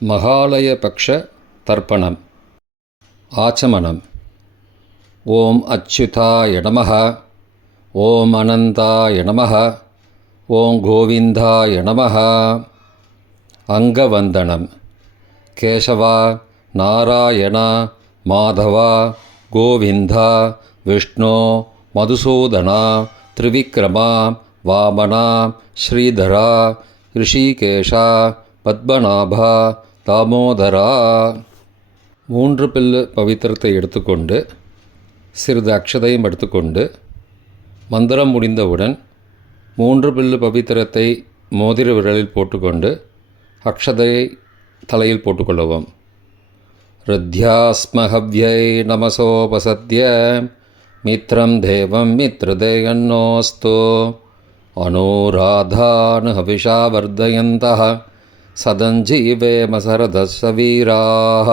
மகாலயபக்ஷ தர்ப்பணம். ஆச்சமனம். ஓம் அச்சுதாய நமः. ஓம் அனந்தாய நமः. ஓம் கோவிந்தாய நமः. அங்கவந்தனம். கேசவா, நாராயணா, மாதவா, கோவிந்தா, விஷ்ணு, மதுசூதனா, திரிவிக்ரமா, வாமனா, ஸ்ரீதரா, ரிஷிகேஷா, பத்மநாபா, தாமோதரா. 3 பில்லு பவித்திரத்தை எடுத்துக்கொண்டு சிறிது அக்ஷதையும் எடுத்துக்கொண்டு மந்திரம் முடிந்தவுடன் 3 பில்லு பவித்திரத்தை மோதிர விரலில் போட்டுக்கொண்டு அக்ஷதையை தலையில் போட்டுக்கொள்ளவும். ருத்யாஸ்மஹவ்யை நமசோபசத்ய மித்ரம் தேவம் மித்ருதேயன்னோஸ்து அனோராதான் ஹவிஷா வர்தயந்தः சதஞ்சீவேம சரதஸ்ஸ வீராः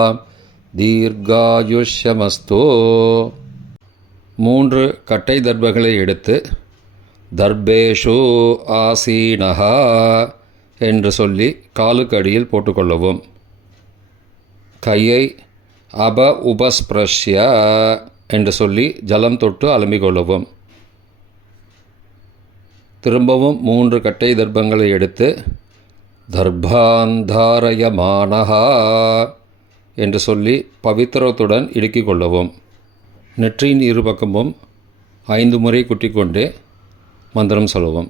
தீர்காயுஷ்யமஸ்து. 3 கட்டை தர்பங்களை எடுத்து தர்பேஷு ஆசீனஹ என்று சொல்லி காலுக்கு அடியில் போட்டுக்கொள்ளவும். கையை உபஸ்பிரஷ்ய என்று சொல்லி ஜலம் தொட்டு அலம்பிக்கொள்ளவும். திரும்பவும் 3 கட்டை தர்பங்களை எடுத்து தர்பாந்தாரயமானஹா என்று சொல்லி பவித்திரத்துடன் இடுக்கிக் கொள்ளவும். நெற்றியின் இருபக்கமும் 5 முறை குட்டிக்கொண்டே மந்திரம் சொல்லவும்.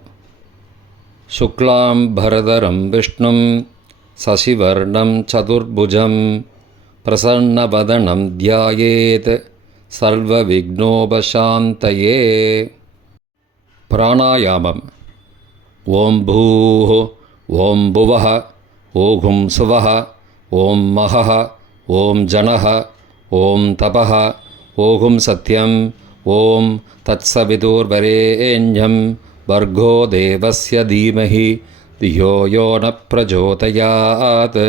சுக்லாம் பரதரம் விஷ்ணும் சசிவர்ணம் சதுர்புஜம் பிரசன்னவதனம் தியாயேத் சர்வ விக்னோபசாந்தயே. பிராணாயாமம். ஓம் பூஹ ஓம் புவஹ ஓகும் சுவஹ ஓம் மஹஹ ஓம் ஜனஹ ஓம் தபஹ ஓகும் சத்யம் ஓம் தத்சவிதுர்வரேண்யம் வர்கோ தேவஸ்ய தீமஹி தியோ யோ ந பிரச்சோதயாத்.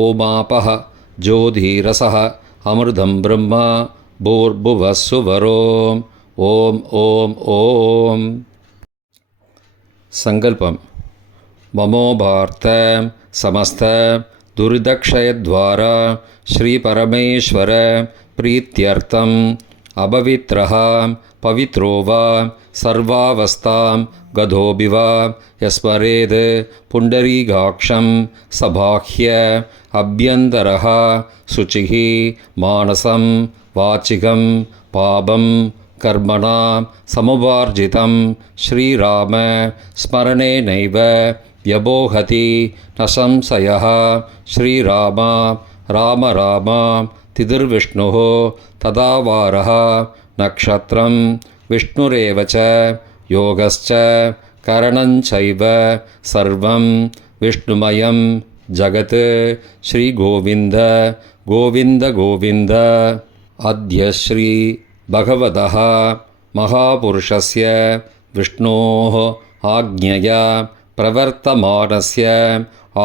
ஓமாபஹ ஜோதிரசஹ அமிர்தம் பிரம்மா பூர்புவः சுவரோம். ஓம் ஓம் ஓம். சங்கல்பம். மமோபார்த்த சமஸ்த துரிதக்ஷயத்வாரா ஸ்ரீ பரமேஸ்வர பிரீத்யர்த்தம் அபவித்ரஹ பவித்ரோ வா சர்வாவஸ்தாம் கதோபிவா யஸ்மரேத் புண்டரீகாக்ஷம் சபாஹ்ய அப்யந்தரஹ சுச்சிஹி மானசம் வாச்சிகம் பாபம் கர்மணா சமுபார்ஜிதம் ஸ்ரீராம ஸ்மரணேனைவ வ்யபோஹதி ந சம்சயः. ஸ்ரீராமா ராம ராமா திதிர்விஷ்ணுः ததாவாரः நக்ஷத்ரம் விஷ்ணுரேவ ச யோகஸ்ச கரணஞ்சைவ சர்வம் விஷ்ணுமயம் ஜகத். ஸ்ரீகோவிந்த கோவிந்த கோவிந்த. அத்ய ஸ்ரீ பகவதः மகாபுருஷஸ்ய விஷ்ணோः ஆக்ஞயா பிரவர்த்தமானஸ்ய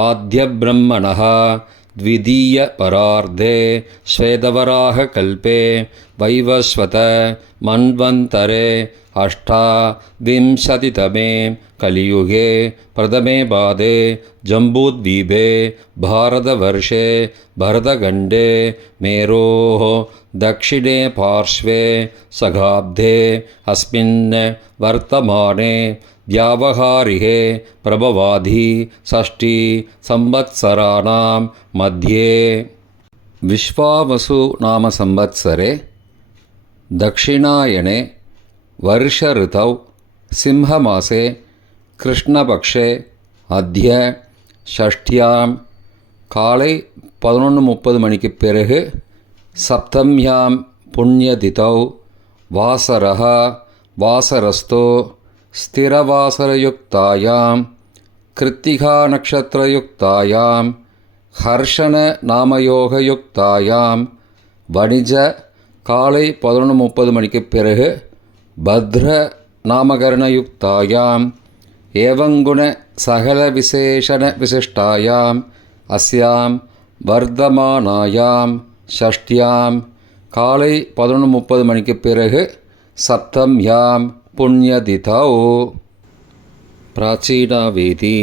ஆத்யப்ரம்மணः द्वितीयपरार्धे श्वेतवराहकल्पे वैवस्वत मन्वन्तरे अष्टाविंशतितमे कलियुगे प्रथमे पादे जम्बूद्वीपे भारतवर्षे भरतखण्डे मेरोः दक्षिणे पार्श्वे सगाब्धे अस्मिन् वर्तमाने व्यावहारिके प्रभवादि षष्ठी संवत्सराणां मध्ये विश्वावसु नाम संवत्सरे दक्षिणायने वर्ष ऋतौ सिंहमासे कृष्णपक्षे अद्य षष्ठ्यां काலை 11:30 மணிக்கு பிறகு சப்தம்யாம் புண்ணியதிதௌ வாசரः வாசரஸ்தோ ஸ்திரவாசரயுக்தாயாம் கிருத்திகா நக்ஷத்ரயுக்தாயாம் ஹர்ஷண நாமயோகயுக்தாயாம் வணிஜ காலை 11:30 மணிக்கு பிறகு பத்ர நாமகரணயுக்தாயாம் ஏவங்குண சகல விசேஷண விசிஷ்டாயாம் அஸ்யாம் வர்தமானாயாம் ஷஷ்டியாம் காலை 11:30 மணிக்கு பிறகு சப்தம்யாம் புண்ணியதிதௌ. பிராச்சீனாவேதி.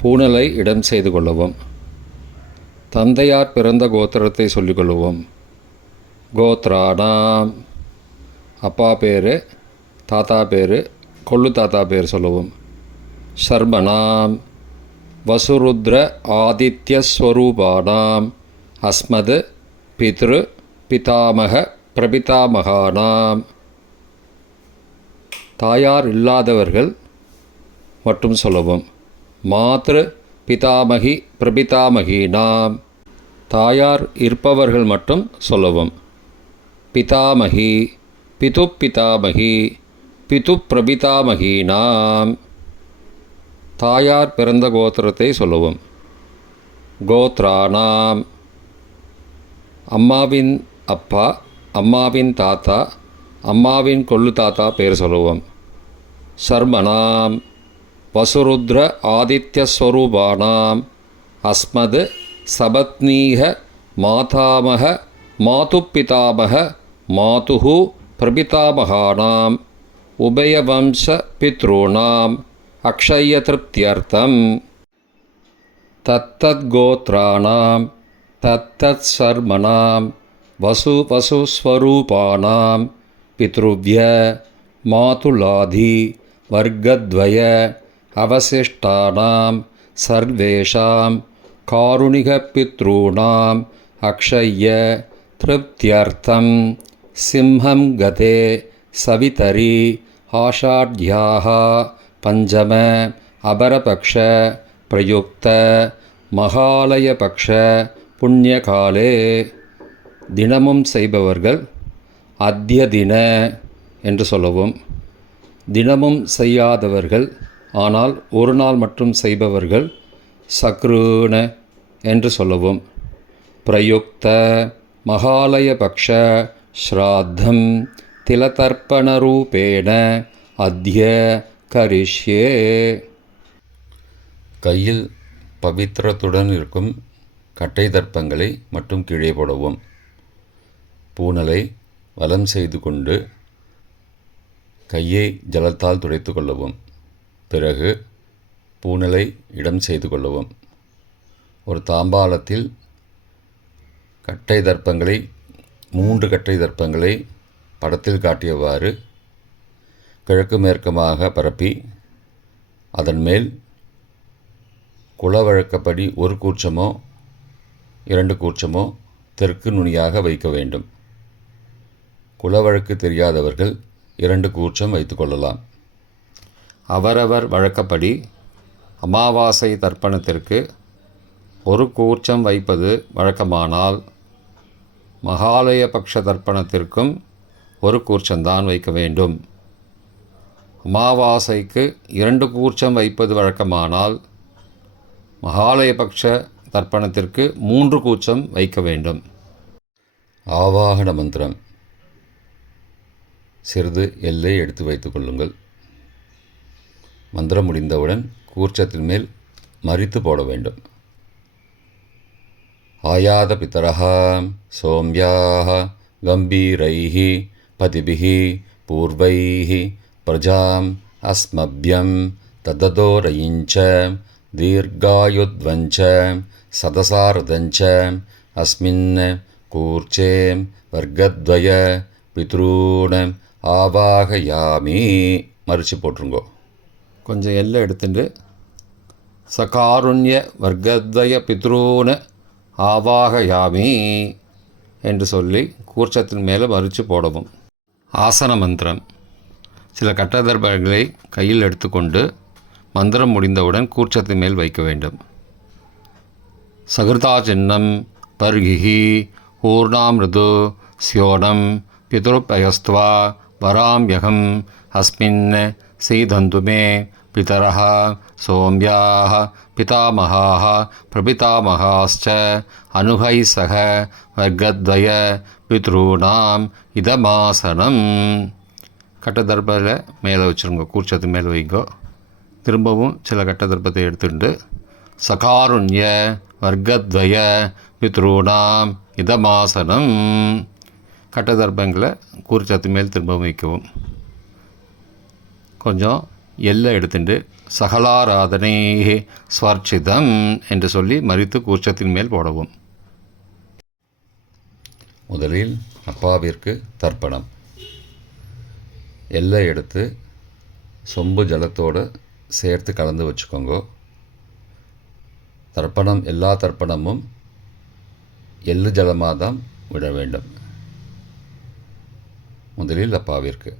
பூணலை இடம் செய்து கொள்ளவும். தந்தையார் பிறந்த கோத்திரத்தை சொல்லிக்கொள்வோம். கோத்ராணாம், அப்பா பேர், தாத்தா பேர், கொள்ளு தாத்தா பேர் சொல்லுவோம். சர்மணாம், வசுருத்ர ஆதித்யஸ்வரூபானாம் அஸ்மத் பித்ரு பிதாமக பிரபிதாமகானாம். தாயார் இல்லாதவர்கள் மட்டும் சொல்லவும். மாத்ரு பிதாமகி பிரபிதாமகீனாம், தாயார் இருப்பவர்கள் மட்டும் சொல்லவும். பிதாமகி பிது பிதாமகி பிது பிரபிதாமகீனாம், தாயார் பிறந்த கோத்திரத்தை சொல்லவும். கோத்ராணாம், அம்மாவின் அப்பா, அம்மாவின் தாத்தா, அம்மாவின் கொள்ளு தாத்தா பேர் சொல்லுவோம். சர்மணாம், வசுருத்ர ஆதித்யஸ்வரூபானாம் அஸ்மத் சபத்னீக மாதாமக மாதுப்பிதாமக மாதுஹு பிரபிதாமகானாம் உபயவம்ச பித்ருணாம் அக்ஷயத்ருப்தியர்த்தம். தத்தத்கோத்ராணாம் தத்தத் சர்மணாம் வசுஸ்வரூபானாம் பித்ருவ்ய மாதுலாதி வர்க்கத்வய அவசிஷ்டானாம் சர்வேஷாம் காருணிகபித்ருணாம் அக்ஷய திருப்தியர்த்தம் சிம்ஹம் கதே சவிதரி ஆஷாட்யாः பஞ்சம அபரபக்ஷ பிரயுக்த மகாலயபக்ஷ புண்ணியகாலே. தினமும் செய்பவர்கள் அத்ய தின என்று சொல்லவும். தினமும் செய்யாதவர்கள் ஆனால் ஒரு நாள் மட்டும் செய்பவர்கள் சக்ருன என்று சொல்லவும். பிரயுக்த மகாலயபக்ஷ ஸ்ராத்தம் திலதர்ப்பணரூபேண அத்ய கரிஷ்யே. கையில் பவித்திரத்துடன் இருக்கும் கட்டை தர்ப்பங்களை மட்டும் கீழே போடவும். பூனலை வலம் செய்து கொண்டு கையை ஜலத்தால் துடைத்து கொள்ளவும். பிறகு பூனலை இடம் செய்து கொள்ளவும். ஒரு தாம்பாளத்தில் கட்டை தர்ப்பங்களை 3 கட்டை தர்ப்பங்களை படத்தில் காட்டியவாறு கிழக்கு மேற்கமாக பரப்பி அதன் மேல் குலவழக்கப்படி 1 கூர்ச்சமோ 2 கூர்ச்சமோ தெற்கு நுனியாக வைக்க வேண்டும். குலவழக்கு தெரியாதவர்கள் 2 கூர்ச்சம் வைத்து கொள்ளலாம். அவரவர் வழக்கப்படி அமாவாசை தர்ப்பணத்திற்கு 1 கூர்ச்சம் வைப்பது வழக்கமானால் மகாலய பக்ஷ தர்ப்பணத்திற்கும் 1 கூர்ச்சம்தான் வைக்க வேண்டும். அமாவாசைக்கு 2 கூர்ச்சம் வைப்பது வழக்கமானால் மகாலயபக்ஷ தர்ப்பணத்திற்கு 3 கூர்ச்சம் வைக்க வேண்டும். ஆவாகன மந்திரம். சிறிது எல்லை எடுத்து வைத்துக் கொள்ளுங்கள். மந்திரம் முடிந்தவுடன் கூர்ச்சத்தின் மேல் மரித்து போட வேண்டும். ஆயாத பிதரஹ சோம்யாஹ கம்பீரைஹ பதிபிஹ பூர்வைஹ பிரஜாம் அஸ்மப்யம் தததோரயிஞ்ச தீர்காயுத்வஞ்ச சதசாரதஞ்ச அஸ்மின் கூர்ச்சே வர்க்கத்வய பித்ரூண ஆவாகயாமி. மறித்து போட்டுருங்கோ. கொஞ்சம் எல்லாம் எடுத்துட்டு சகாருண்ய வர்க்கத்வய பித்ரூண ஆவாகயாமி என்று சொல்லி கூர்ச்சத்தின் மேலே மறித்து போடவும். ஆசன மந்திரம். சில கட்டதர்பங்களை கையில் எடுத்துக்கொண்டு மந்திரம் முடிந்தவுடன் கூர்ச்சத்தின் மேல் வைக்க வேண்டும். சகிருதா சின்னம் பர்கிஹி ஊர்ணாமிருது ஸ்யோனம் பிதுருப்பயஸ்துவா வராம்யகம் அஸ்மின் சீதந்துமே பிதரஹ சோம்யாஹ பிதாமகாஹ பிரபிதாமகாஸ்ச அனுகை சக வர்க்கத்வய பித்ருணாம் இதமாசனம். கட்டதர்பத்தை மேலே வச்சுருங்க. கூர்ச்சத்து மேலே வைங்கோ. திரும்பவும் சில கட்டதர்பத்தை எடுத்துட்டு சகாருண்ய வர்க்கத்வய பித்ருணாம் இதமாசனம். கட்டதர்பங்களை கூர்ச்சத்து மேல் திரும்பவும் வைக்கவும். கொஞ்சம் எல்லை எடுத்துட்டு சகலாராதனை ஸ்வர்ச்சிதம் என்று சொல்லி மறித்து கூர்ச்சத்தின் மேல் போடவும். முதலில் அப்பாவிற்கு தர்ப்பணம். எல்லை எடுத்து சொம்பு ஜலத்தோடு சேர்த்து கலந்து வச்சுக்கோங்க. தர்ப்பணம் எல்லா தர்ப்பணமும் எள்ளு ஜலமாக தான் விட வேண்டும். முதலில் அப்பாவிற்கு.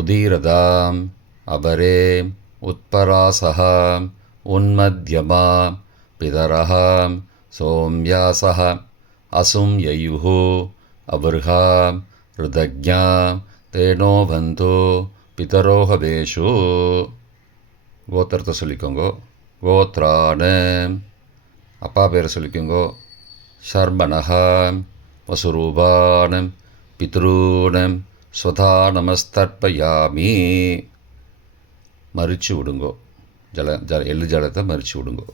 உதீரதாம் அபரே உத்பராசகாம் உன்மத்யமாம் பிதரஹாம் சோம்யாசஹ அசும் யயுஹு அபர்ஹாம் ருதக்ஞாம் தேனோ பந்தோ பிதரோஹவேஷு. கோத்திரத்தை சொல்லிக்கோங்க. கோத்ரான அப்பா பேரை சொல்லிக்கோங்க. ஷர்மணஹாம் வசுரூபானம் பித்ரூனம் ஸ்வதா நமஸ்தர்ப்பயாமி. மறித்து விடுங்கோ. எள்ளு ஜலத்தை மறித்து விடுங்கோ.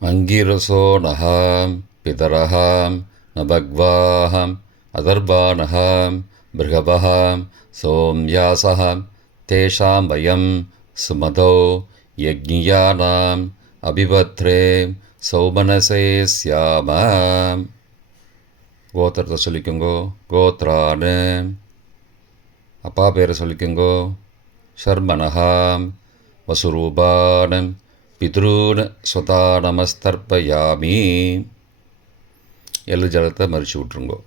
அங்கிரசோ நகாம் பிதரஹாம் நபக்வாஹாம் அதர்பானஹாம் பிருகபஹாம் சோம்யாசஹாம் தேஷாம் வயம் சுமதோ யக்ஞியானாம் அபிபத்ரே சௌமனசே ஸ்யாமாம். கோத்திரத்தை சொல்லிக்கோங்கோ. கோத்ரானு அப்பா பேரை சொல்லிக்கோங்கோ. ஷர்மணஹாம் வசுரூபானம் பித்ரூன் ஸ்வதா நமஸ்தர்ப்பயாமி. எள்ளு ஜலத்தை மறித்து விட்ருங்கோ.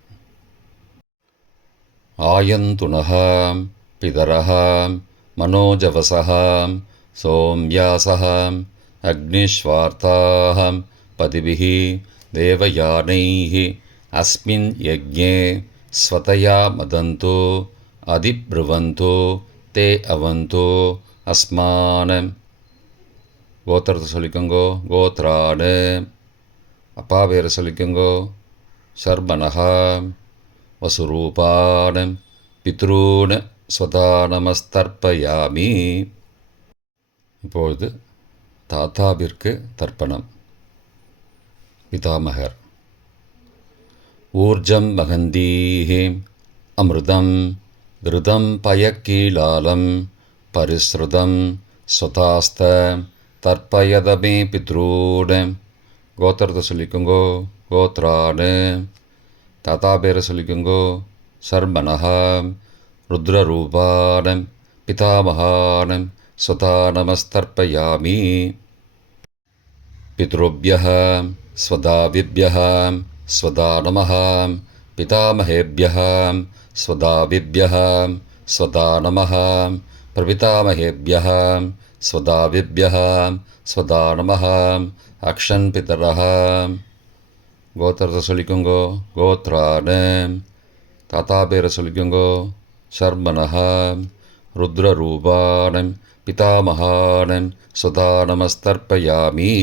ஆயந்துணஹாம் பிதரஹாம் மனோஜவசஹாம் சோம்யாசஹாம் அக்னிஸ்வார்த்தாஹாம் பதிபிஹி தேவயானைஹி அஸ்மின் யஜ்ஞே ஸ்வதயா மதந்தோ அதிப்ருவந்தோ தே அவந்தோ அஸ்மானம். கோத்திரத்தை சொல்லிக்கோங்கோ. கோத்ரானு அப்பா பேரை சொல்லிக்கோங்கோ. ஷர்மணஹாம் வசுரூபானம் பித்ரூன் ஸ்வதா நமஸ்தர்ப்பயாமி. இப்பொழுது தாத்தாவிற்கு தர்ப்பணம். பிதாமகர். ஊர்ஜம் மகந்தீஹி அமிர்தம் கிருதம் பயக்கீலாலம் பரிஸ்ருதம் ஸ்வதாஸ்த தர்ப்பயதமே பித்ரூன். கோத்திரத்தை சொல்லிக்கோங்கோ. கோத்ரானு தாத்தா பேரை சொல்லிக்கோங்கோ. ஷர்மணஹாம் ருத்ரரூபானம் பிதாமகானம் ஸ்வதா நமஸ்தர்ப்பயாமி. பித்ருப்யஹ ஸ்வதாவிப்யஹ ஸ்வதா நமஹ பிதாமகேப்யஹ ஸ்வதாவிப்யஹ ஸ்வதா நமஹ பிரபிதாமகேப்யஹ ஸ்வதாவிப்யஹ ஸ்வதா நமஹ அக்ஷன் பிதரஹ. கோத்திரத்தை சொல்லிக்கோங்கோ. கோத்ரானு தாத்தா பேரை சொல்லிக்கோங்கோ. ஷர்மணஹாம் ருத்ரரூபானம் பிதாமகானம் ஸ்வதா நமஸ்தர்ப்பயாமி.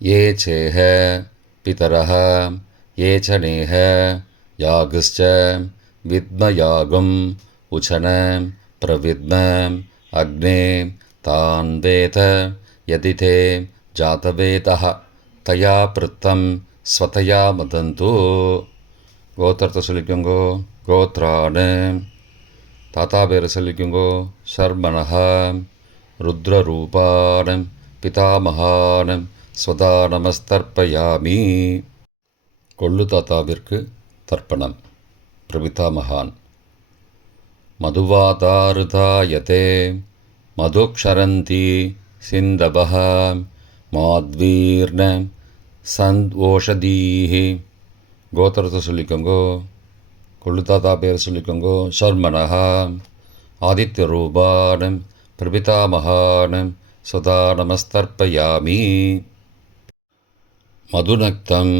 ये चेह पितरः ये च नेह यागश्च विद्मयागम् उचनं प्रविद्मम् अग्ने तान् वेद यदि ते जातवेदः तया पृत्तं स्वतया मदन्तु. கோத்திரத்தை சொல்லிக்கோங்கோ. கோத்ரானு தாத்தா பேரை சொல்லிக்கோங்கோ. ஷர்மணஹாம் ருத்ரரூபானம் பிதாமகானம் ஸ்வதா நமஸ்தர்ப்பயாமி. கொள்ளு தாத்தாவிற்கு தர்ப்பணம். பிரபிதாமகான். மதுவாதாருதாயதே மதுக்ஷரந்தி சிந்தபஹ மாத்வீர்ண சந்த்வோஷதீஹி. கோத்திரத்தை சொல்லிக்கோங்கோ. கொள்ளு தாத்தா பேர் சொல்லிக்கோங்கோ. ஷர்மணஹாம் ஆதித்யரூபானம் பிரபிதாமகானம் ஸ்வதா நமஸ்தர்ப்பயாமி. மதுநக்தம்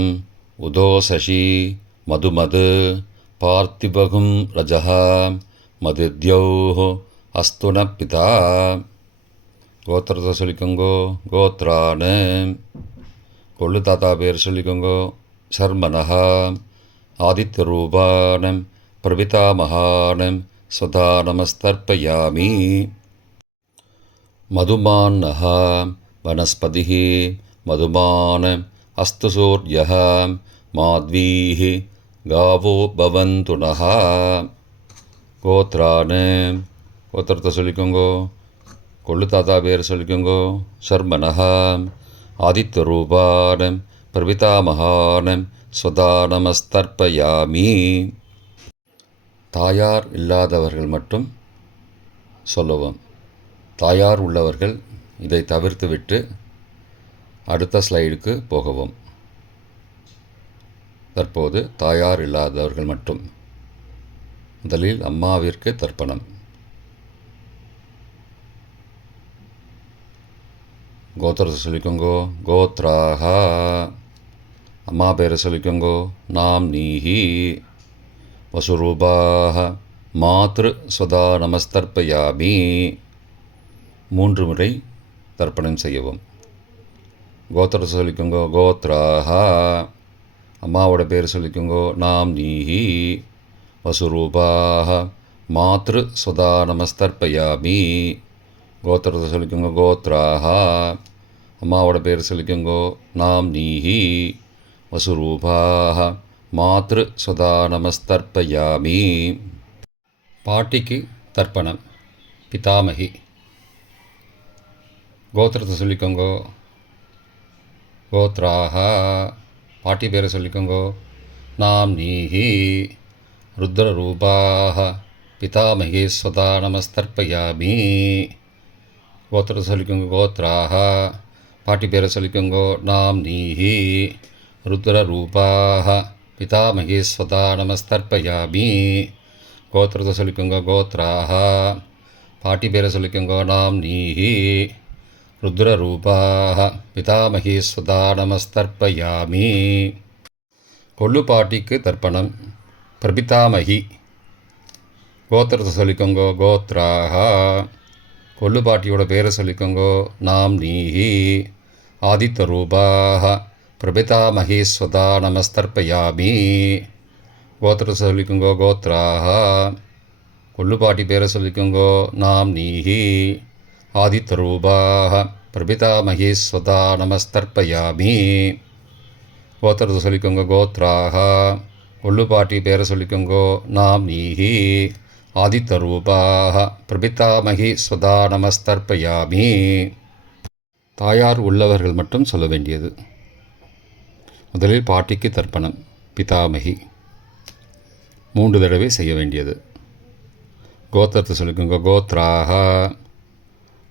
உதோசசி மதுமது பார்த்திபகும் ரஜஹ மதுத்யௌஹ அஸ்துன பிதா. கோத்திரத்தை சொல்லிக்கோங்கோ. கோத்ரானு கொள்ளு தாத்தா பேர் சொல்லிக்கோங்கோ. ஷர்மணஹாம் ஆதித்யரூபானம் பிரபிதாமகானம் ஸ்வதா நமஸ்தர்ப்பயாமி. மதுமான்னஹ வனஸ்பதிः மதுமானம் அஸ்து சூர்யः மாத்வீः காவோ பவந்து நः. கோத்ரானு கோத்திரத்தை சொல்லிக்கோங்கோ. கொள்ளு தாத்தா பேர் சொல்லிக்கோங்கோ. ஷர்மணஹாம் ஆதித்யரூபானம் பிரபிதாமகானம் ஸ்வதா நமஸ்தர்ப்பயாமி. தாயார் இல்லாதவர்கள் மட்டும் சொல்லவும். தாயார் உள்ளவர்கள் இதை தவிர்த்துவிட்டு அடுத்த ஸ்லைடுக்கு போகவும். தற்போது தாயார் இல்லாதவர்கள் மட்டும். முதலில் அம்மாவிற்கு தர்ப்பணம். கோத்திரத்தை சொல்லிக்கோங்கோ. கோத்ராக. அம்மா பேரை சொல்லிக்கோங்கோ. நாம் நீஹி. வசுரூபாக. மாத்ரு ஸ்வதா நமஸ்தர்ப்பயாமி. 3 முறை தர்ப்பணம் செய்யவும். கோத்திரத்தை சொல்லிக்கோங்கோ. கோத்ராக. அம்மாவோட பேர் சொல்லிக்கோங்கோ. நாம் நீஹி. வசுரூபாக. மாத்ரு ஸ்வதா நமஸ்தர்ப்பயாமி. கோத்திரத்தை சொல்லிக்கோங்க. கோத்ராக. அம்மாவோட பேர் சொல்லிக்கோங்கோ. நாம் நீஹி. வசுரூபாக. மாத்ரு ஸ்வதா நமஸ்தர்ப்பயாமி. பாட்டிக்கு தர்ப்பணம். பிதாமகி. கோத்திரத்தை சொல்லிக்கோங்கோ. கோத்ராக. பாட்டி பேரை சொல்லிக்கோங்கோ. நாம் நீஹி. ருத்ரரூபாக. பிதாமகி ஸ்வதா நமஸ்தர்ப்பயாமி. கோத்திரத்தை சொல்லிக்கோங்க. கோத்ராக. பாட்டி பேரை சொல்லிக்கோங்கோ. நாம் நீஹி. ருத்ரரூபாக. பிதாமகி ஸ்வதா நமஸ்தர்ப்பயாமி. கோத்திரத்தை சொல்லிக்கோங்க. கோத்ராக. பாட்டி பேரை சொல்லிக்கோங்கோ. நாம் நீஹி. ருத்ரரூபாக. பிதாமகி ஸ்வதா நமஸ்தர்ப்பயாமி. கொள்ளு பாட்டிக்கு தர்ப்பணம். பிரபிதாமகி. கோத்திரத்தை சொல்லிக்கோங்கோ. கோத்ராக. கொள்ளு பாட்டியோட பேரை சொல்லிக்கோங்கோ. நாம் நீஹி. ஆதித்யரூபாக. பிரபிதாமகி ஸ்வதா நமஸ்தர்ப்பயாமி. கோத்திரத்தை சொல்லிக்கோங்கோ. கோத்ராக. கொள்ளு பாட்டி பேரை சொல்லிக்கோங்கோ. நாம் நீஹி. ஆதித்யரூபாக. பிரபிதாமகி ஸ்வதா நமஸ்தர்ப்பயாமி. கோத்திரத்தை சொல்லிக்கோங்க. கோத்ராக. கொள்ளு பாட்டி பேரை சொல்லிக்கோங்கோ. நாம் நீஹி. ஆதித்யரூபாக. பிரபிதாமகி ஸ்வதா நமஸ்தர்ப்பயாமி. தாயார் உள்ளவர்கள் மட்டும் சொல்ல வேண்டியது. முதலில் பாட்டிக்கு தர்ப்பணம். பிதாமகி 3 தடவை செய்ய வேண்டியது. கோத்திரத்தை சொல்லிக்கோங்க. கோத்ராக.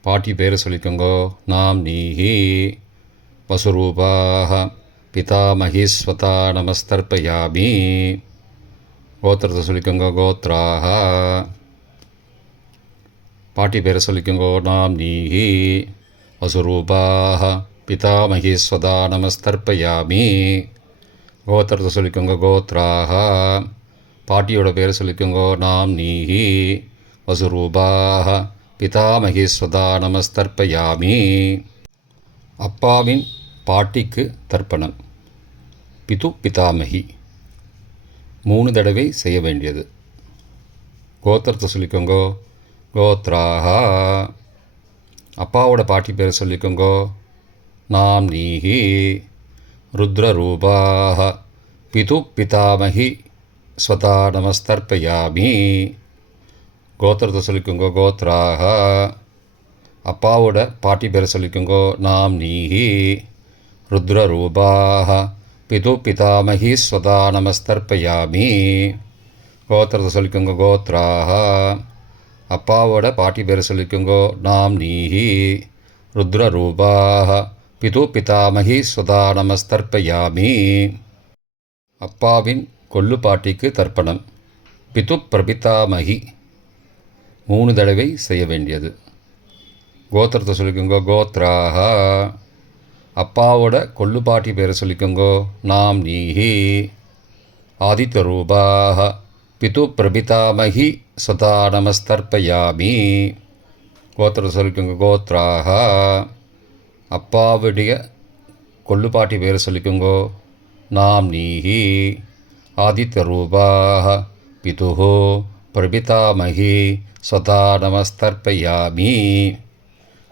பாட்டி பேரை சொல்லிக்கோங்கோ. நாம் நீஹி. வசுரூபாக. பிதாமகி ஸ்வதா நமஸ்தர்ப்பயாமி. கோத்திரத்தை சொல்லிக்கோங்க. கோத்ராக. பாட்டி பேரை சொல்லிக்கோங்கோ. நாம் நீஹி. வசுரூபாக. பிதாமகி ஸ்வதா நமஸ்தர்ப்பயாமி. கோத்திரத்தை சொல்லிக்கோங்க. கோத்ராக. பாட்டியோட பேரை சொல்லிக்கோங்கோ. நாம் நீஹி. வசுரூபாக. பிதாமகி ஸ்வதா நமஸ்தர்ப்பயாமி. அப்பாவின் பாட்டிக்கு தர்ப்பணம். பிது பிதாமகி 3 தடவை செய்ய வேண்டியது. கோத்திரத்தை சொல்லிக்கோங்கோ. கோத்ராக. அப்பாவோட பாட்டி பேரை சொல்லிக்கோங்கோ. நாம் நீஹி. ருத்ரரூபாக. பிது பிதாமகி ஸ்வதா நமஸ்தர்ப்பயாமி. கோத்திரத்தை சொல்லிக்கோங்கோ. கோத்ராக. அப்பாவோட பாட்டி பேரை சொல்லிக்கோங்கோ. நாம் நீஹி. ருத்ரரூபாக. பிது பிதாமகி ஸ்வதா நமஸ்தர்ப்பயாமி. கோத்திரத்தை சொல்லிக்கோங்க. கோத்ராக. அப்பாவோட பாட்டி பேரை சொல்லிக்கோங்கோ. நாம் நீஹி. ருத்ரரூபாக. பிது பிதாமகி ஸ்வதா நமஸ்தர்ப்பயாமி. அப்பாவின் கொள்ளு பாட்டிக்கு தர்ப்பணம். பிது பிரபிதாமகி 3 தடவை செய்ய வேண்டியது. கோத்திரத்தை சொல்லிக்கோங்கோ. கோத்ராக. அப்பாவோட கொள்ளு பாட்டி பேரை சொல்லிக்கோங்கோ. நாம் நீஹி. ஆதித்யரூபாக. பிது பிரபிதாமகி ஸ்வதா நமஸ்தர்ப்பயாமி. கோத்திரத்தை சொல்லிக்கோங்க. கோத்ராக. அப்பாவுடைய கொள்ளு பாட்டி பேரை சொல்லிக்கோங்கோ. நாம் நீஹி. ஆதித்யரூபாக. பிது பிரபிதாமகி ஸ்வதா நமஸ்தர்ப்பயாமி.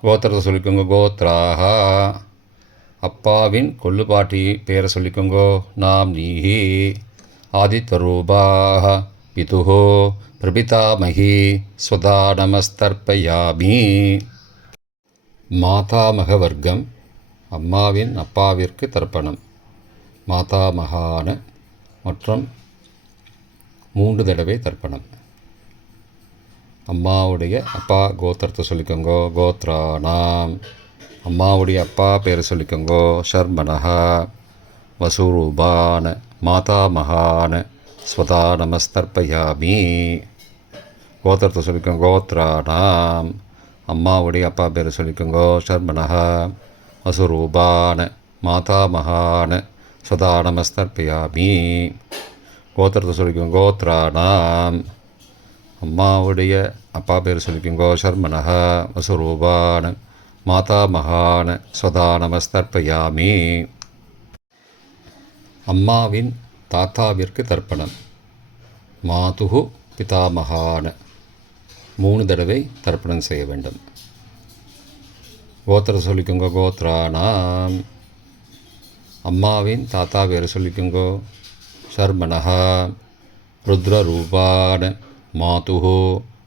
கோத்திரத்தை சொல்லிக்கோங்க. கோத்ராக. அப்பாவின் கொள்ளு பாட்டி பேரை சொல்லிக்கோங்கோ. நாம் நீஹி. ஆதித்யரூபாக. பிது பிரபிதாமகி ஸ்வதா நமஸ்தர்ப்பயாமி. மாதாமக வர்க்கம். அம்மாவின் அப்பாவிற்கு தர்ப்பணம். மாதாமகான மற்றும் 3 தடவை தர்ப்பணம். அம்மாவுடைய அப்பா கோத்திரத்தை சொல்லிக்கோங்கோ. கோத்ரானாம். அம்மாவுடைய அப்பா பேர் சொல்லிக்கோங்கோ. ஷர்மனஹா வசுரூபான மாதாமகான ஸ்வதா நமஸ்தர்ப்பயாமி. கோத்திரத்தை சொல்லிக்கோங்க. கோத்ரானாம். அம்மாவுடைய அப்பா பேர் சொல்லிக்கோங்கோ. ஷர்மனஹா வசுரூபான மாதாமகான ஸ்வதா நமஸ்தர்ப்பயாமி. கோத்திரத்தை சொல்லிக்கோங்க. கோத்ரானாம். அம்மாவுடைய அப்பா பேர் சொல்லிக்கோங்கோ. ஷர்மனஹா வசுரூபான மாதாமகான ஸ்வதா நமஸ்தர்ப்பயாமி. அம்மாவின் தாத்தாவிற்கு தர்ப்பணம். மாதுகு பிதாமகான 3 தடவை தர்ப்பணம் செய்ய வேண்டும். கோத்திர சொல்லிக்கோங்க. கோத்ரானாம். அம்மாவின் தாத்தா பேர் சொல்லிக்கோங்கோ. ஷர்மனஹா ருத்ரரூபான மாதுகு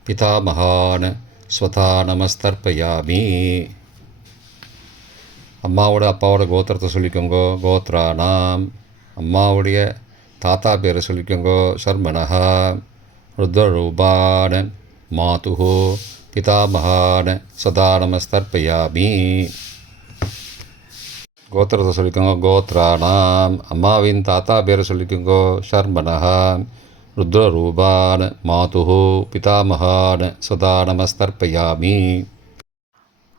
பிதாமகான ஸ்வதா நமஸ்தர்ப்பயாமி. அம்மாவோட அப்பாவோட கோத்திரத்தை சொல்லிக்கோங்கோ. கோத்ரானாம். அம்மாவுடைய தாத்தா பேரை சொல்லிக்கோங்கோ. ஷர்மனஹா ருத்ரரூபான மாதுகு பிதாமகான சதா நமஸ்தர்ப்பயாமி. கோத்திரத்தை சொல்லிக்கோங்க. கோத்ரானாம். அம்மாவின் தாத்தா பேரை சொல்லிக்கோங்கோ. ஷர்மனஹா ருத்ரரூபான மாதுகு பிதாமகான சதா நமஸ்தர்ப்பயாமி.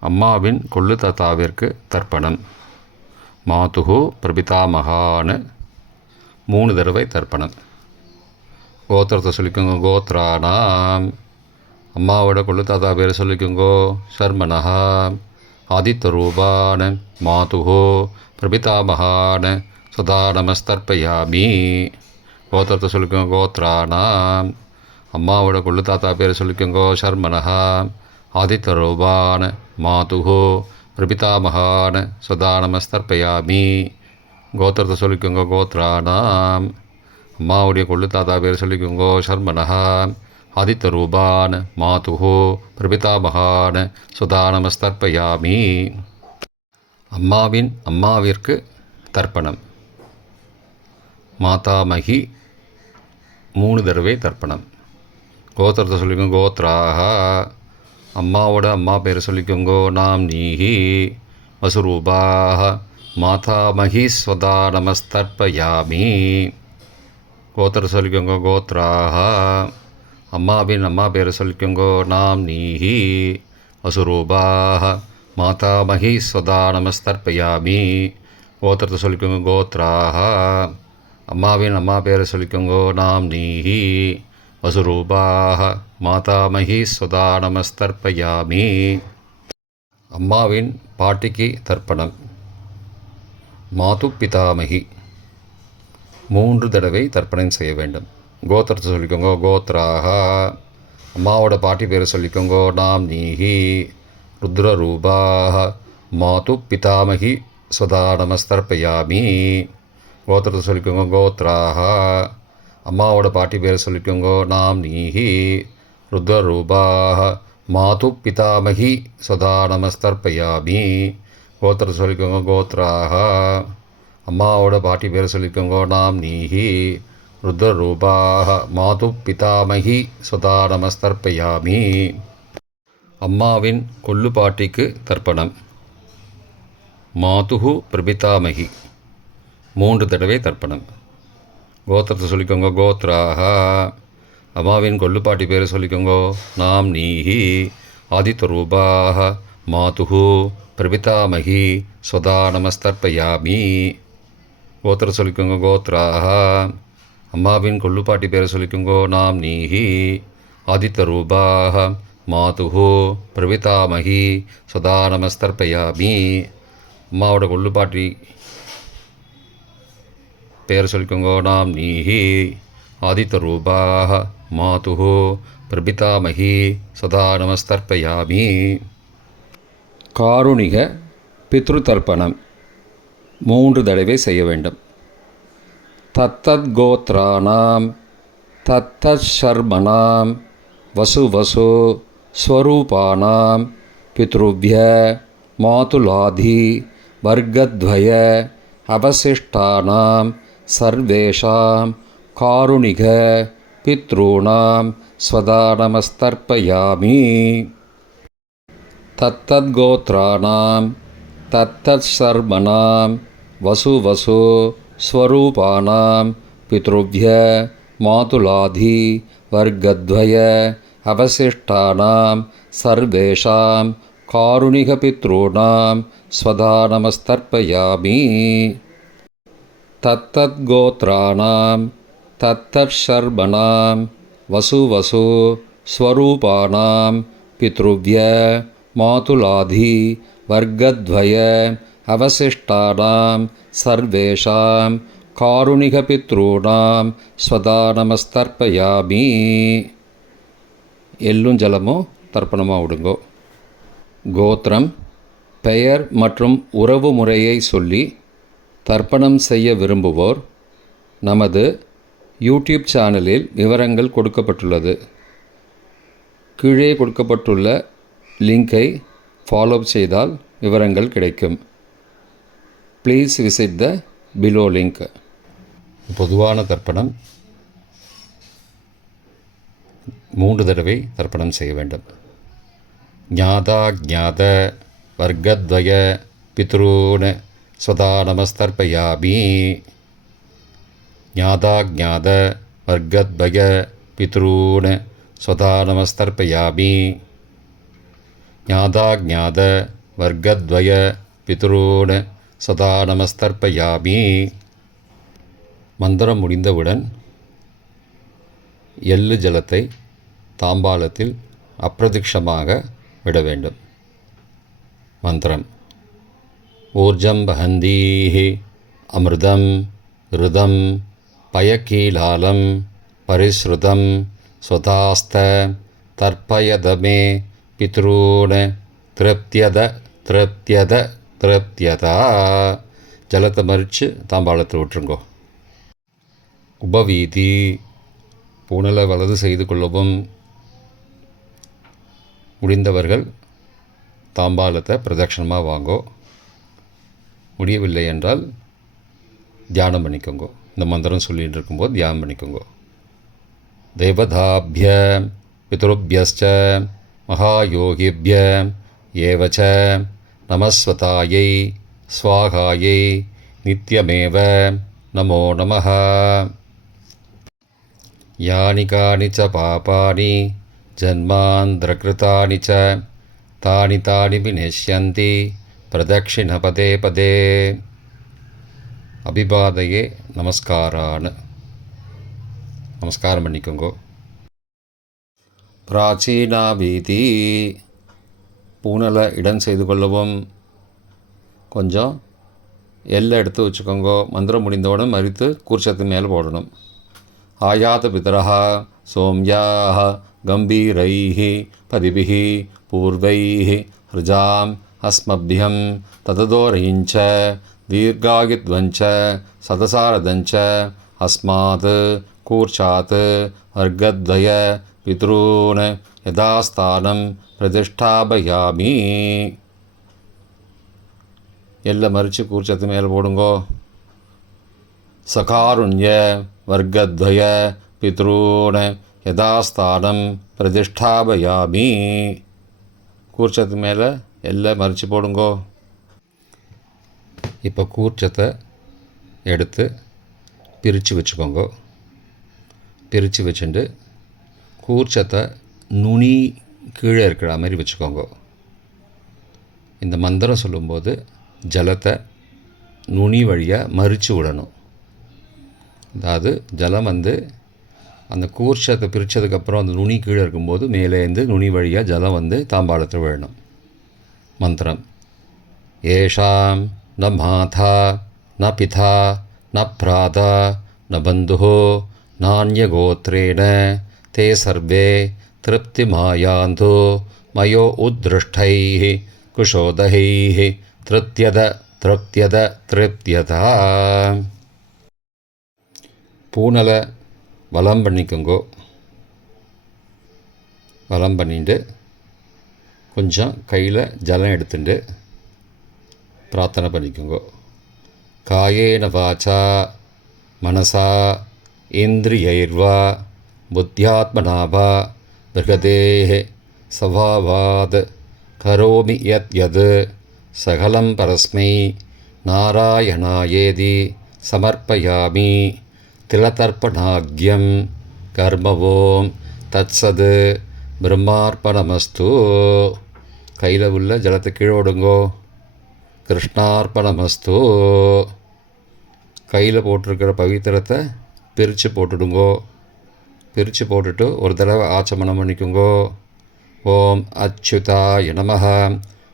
அம்மாவின் கொள்ளு தாத்தாவிற்கு தர்ப்பணம். மாதுகு பிரபிதாமகான 3 தடவை தர்ப்பணம். கோத்திரத்தை சொல்லிக்கோங்க. கோத்ரானாம். அம்மாவோட கொள்ளு தாத்தா பேர் சொல்லிக்கோங்கோ. ஷர்மனஹா ஆதித்யரூபான மாதுகு பிரபிதாமகான சதா நமஸ்தர்ப்பயாமி. கோத்திரத்தை சொல்லிக்கோங்க. கோத்ரானாம். அம்மாவோட கொள்ளு தாத்தா பேர் சொல்லிக்கோங்கோ. ஷர்மனஹா ஆதித்யரூபான மாதுகு பிரபிதாமகான சதா நமஸ்தர்ப்பயாமி. கோத்திரத்தை சொல்லிக்கோங்க. கோத்ரானாம். அம்மாவுடைய கொள்ளு தாத்தா பேர் சொல்லிக்கோங்கோ. ஷர்மனஹா ஆதித்யரூபான மாதுகு பிரபிதாமகான சதா நமஸ்தர்ப்பயாமி. அம்மாவின் அம்மாவிற்கு தர்ப்பணம். மாதாமகி 3 தடவை தர்ப்பணம். கோத்திரத்தை சொல்லிக்கோங்க. கோத்ராஹா. அம்மாவோட அம்மா பேர் சொல்லிக்கோங்கோ. நாம் நீஹி வசுரூபாஹ மாதாமகி ஸ்வதா நமஸ்தர்ப்பயாமி. கோத்திரத்தை சொல்லிக்கோங்க. கோத்ராஹா. அம்மாவின் அம்மா பேர் சொல்லிக்கோங்கோ. நாம் நீஹி வசுரூபாஹ மாதாமகி ஸ்வதா நமஸ்தர்ப்பயாமி. கோத்திரத்தை சொல்லிக்கோங்க. கோத்ராஹா. அம்மாவின் அம்மா பேர் சொல்லிக்கோங்கோ. நாம் நீஹி வசுரூபாஹ மாதாமகி ஸ்வதா நமஸ்தர்ப்பயாமி. அம்மாவின் பாட்டிக்கு தர்ப்பணம். மாது பிதாமகி 3 தடவை தர்ப்பணம் செய்ய வேண்டும். கோத்திரத்தை சொல்லிக்கோங்க. கோத்ராஹா. அம்மாவோட பாட்டி பேர் சொல்லிக்கோங்கோ. நாம் நீஹி ருத்ரரூபாஹ மாது பிதாமகி ஸ்வதா நமஸ்தர்ப்பயாமி. கோத்திரத்தை சொல்லிக்கோங்க. கோத்ராஹா. அம்மாவோட பாட்டி பேர் சொல்லிக்கோங்கோ. நாம் நீஹி ருத்ரரூபாஹ மாது பிதாமகி சதா நமஸ்தர்ப்பயாமி. கோத்திரத்தை சொல்லிக்கோங்க. கோத்ராஹா. அம்மாவோட பாட்டி பேர் சொல்லிக்கோங்கோ. நாம் நீஹி ருத்ரரூபாஹ மாது பிதாமகி சதா நமஸ்தர்ப்பயாமி. அம்மாவின் கொள்ளு பாட்டிக்கு தர்ப்பணம். மாதுகு பிரபிதாமகி 3 தடவை தர்ப்பணம். கோத்திரத்தை சொல்லிக்கோங்க. கோத்ராஹா. அம்மாவின் கொள்ளுப்பாட்டி பேர் சொல்லிக்கோங்கோ. நாம் நீஹி ஆதித்யரூபாஹ மாதுகு பிரபிதாமகி ஸ்வதா நமஸ்தர்ப்பயாமி. கோத்திரம் சொல்லிக்கோங்க. கோத்ராஹா. அம்மாவின் கொள்ளுப்பாட்டி பேர் சொல்லிக்கோங்கோ. நாம் நீஹி ஆதித்யரூபாஹ மாதுகு பிரபிதாமகி ஸ்வதா நமஸ்தர்ப்பயாமி. அம்மாவோட கொள்ளுப்பாட்டி பேர் சொல்லிக்கோங்கோ. நாம் நீஹி ஆதித்யரூபாஹ மாதுகு பிரபிதாமகி சதா நமஸ்தர்ப்பயாமி. காருணிக பித்ருதர்ப்பணம் 3 தடவை செய்ய வேண்டும். தத்தத் கோத்ரானாம் தத்தத் ஷர்மனாம் வசு ஸ்வரூபானாம் பித்ருப்ய மாதுலாதி வர்க்கத்வய அவசிஷ்டானாம் சர்வேஷாம் காருணிக பித்ருணாம் ஸ்வதா நமஸ்தர்ப்பயாமி. தத்தத்கோத்ராணாம் தத்தத்சர்மணாம் வசு வசு ஸ்வரூபானாம் பித்ருவ்ய மாதுலாதி வர்க்கத்வய அவசிஷ்டானாம் சர்வேஷாம் காருணிகபித்ருணாம் ஸ்வதா நமஸ்தர்ப்பயாமி. தத்தத்கோத்ராணாம் தத்தர்ஷர்மணாம் வசு வசு ஸ்வரூபானாம் பித்ருவ்ய மாதுலாதி வர்க்கத்வய அவசிஷ்டானாம் சர்வேஷாம் காருணிகபித்ருணாம் ஸ்வதா நமஸ்தர்ப்பயாமி. எள்ளும் ஜலமும் தர்ப்பணமாக விடுங்கோ. கோத்திரம், பெயர் மற்றும் உறவு முறையை சொல்லி தர்ப்பணம் செய்ய விரும்புவோர் நமது யூடியூப் சேனலில் விவரங்கள் கொடுக்கப்பட்டுள்ளது. கீழே கொடுக்கப்பட்டுள்ள லிங்கை ஃபாலோ செய்தால் விவரங்கள் கிடைக்கும். Please visit the below link. பொதுவான தர்ப்பணம் 3 தடவை தர்ப்பணம் செய்ய வேண்டும். ஞாதா ஞாத வர்க்கத்வய பித்ருன் ஸ்வதா நமஸ்தர்ப்பயாமி. ஞாதா ஞாத வர்க்கத்வய பித்ருன் ஸ்வதா நமஸ்தர்ப்பயாமி. ஞாதா ஞாத வர்க்கத்வய பித்ருன் ஸ்வதா நமஸ்தர்ப்பயாமி. மந்திரம் முடிந்தவுடன் எள்ளு ஜலத்தை தாம்பாளத்தில் அப்பிரதிக்ஷமாக விட வேண்டும். மந்திரம்: ஊர்ஜம் வஹந்தீஹி அமிர்தம் ருதம் பயக்கீலாலம் பரிஸ்ருதம் ஸ்வதாஸ்த தர்ப்பயதமே பித்ரூன் திருப்தியத திருப்தியத திருப்தியதா. ஜலத்தை மறித்து தாம்பாளத்தில் விட்டுருங்கோ. உபவீதி: பூணலை வலது செய்து கொள்ளவும். முடிந்தவர்கள் தாம்பாளத்தை பிரதட்சணமாக வாங்கோ. முடியவில்லை என்றால் தியானம் பண்ணிக்கோங்க. இந்த மந்திரம் சொல்லிகிட்டு இருக்கும்போது தியானம் பண்ணிக்கோங்க. தேவதாபிய பித்ருபியஸ்ச மகாயோகிபிய ஏவச்ச நமஸ்வதாயை ஸ்வாகாயை நித்யமேவ நமோ நமः. யானி கானி ச பாபானி ஜன்மாந்திரகிருதானி ச தானி தானி விநஷ்யந்தி பிரதக்ஷிண பதே பதே. அபிபாதையே நமஸ்காரான்னு நமஸ்காரம் பண்ணிக்கோங்கோ. பிராச்சீனா வீதி: பூனலை இடம் செய்து கொள்ளவும். கொஞ்சம் எல்லை எடுத்து வச்சுக்கோங்கோ. மந்திரம் முடிந்தவுடன் மறித்து கூர்ச்சத்து மேலே போடணும். ஆயாத பிதரஹ சோம்யாஹ கம்பீரைஹி பதிபிஹி பூர்வைஹி ருஜாம் அஸ்மபியம் தததோரயிஞ்ச தீர்காகித்வஞ்ச சதசாரதஞ்ச அஸ்மாத் கூர்ச்சாத் வர்க்கத்வய பித்ரூன் யதாஸ்தானம் பிரதிஷ்டாபயாமி. எல்லை மறித்து கூர்ச்சத்து மேலே போடுங்கோ. சகாருண்ய வர்க்கத்வய பித்ரூன் யதாஸ்தானம் பிரதிஷ்டாபயாமி. கூர்ச்சத்து மேலே எல்லை மறித்து போடுங்கோ. இப்போ கூர்ச்சத்தை எடுத்து பிரித்து வச்சுக்கோங்க. பிரித்து வச்சுட்டு கூர்ச்சத்தை நுனி கீழே இருக்கிற மாதிரி வச்சுக்கோங்க. இந்த மந்திரம் சொல்லும்போது ஜலத்தை நுனி வழியாக மறித்து விடணும். அதாவது ஜலம் அந்த கூர்ச்சத்தை பிரித்ததுக்கப்புறம் அந்த நுனி கீழே இருக்கும்போது மேலேருந்து நுனி வழியாக ஜலம் தாம்பாளத்தில் விழணும். மந்திரம்: ஏஷாம் ந மாதா ந பிதா ந பிராதா ந பந்துஹோ நான்யகோத்ரேண தே சர்வே திருப்திமாயாந்தோ மயோ உத்ருஷ்டைः குஷோதகைः திருப்தியத திருப்தியத திருப்தியதா. பூனலை வலம் பண்ணிக்கோங்கோ. வலம் பண்ணிட்டு கொஞ்சம் கையில் ஜலம் எடுத்துட்டு பிரார்த்தனை பண்ணிக்கோங்கோ. காயேன வாச்சா மனசா இந்திரியைர்வா புத்தியாத்மனா வா பிரகதேஹ சவாவாத் கரோமி யத் யத் சகலம் பரஸ்மை நாராயணாயேதி சமர்ப்பயாமி திலதர்ப்பணாக்யம் கர்மவோம் தத்சத் பிரம்மார்ப்பணமஸ்து. கையில் உள்ள ஜலத்தை கீழே விடுங்கோ. கிருஷ்ணார்ப்பணமஸ்து. கையில் போட்டிருக்கிற பவித்திரத்தை பிரித்து போட்டுடுங்கோ. பிரித்து போட்டுட்டு ஒரு தடவை ஆச்சமனம் பண்ணிக்கோங்கோ. ஓம் அச்சுதாய நமஹ,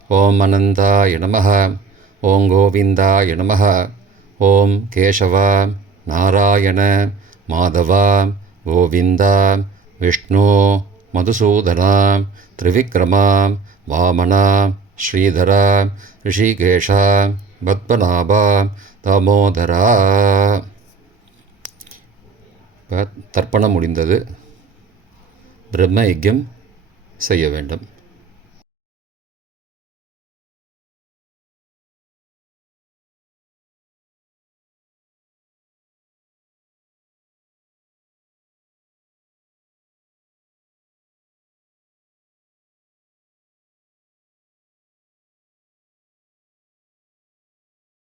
ஓம் அனந்தாய நமஹ, ஓம் கோவிந்தாய நமஹ, ஓம் கேசவா நாராயண மாதவா கோவிந்தா விஷ்ணு மதுசூதனா திரிவிக்ரமா வாமனா ஸ்ரீதரா ரிஷிகேஷா பத்மநாபா தாமோதரா. தர்ப்பணம் முடிந்தது. பிரம்ம யஜ்யம் செய்ய வேண்டும்.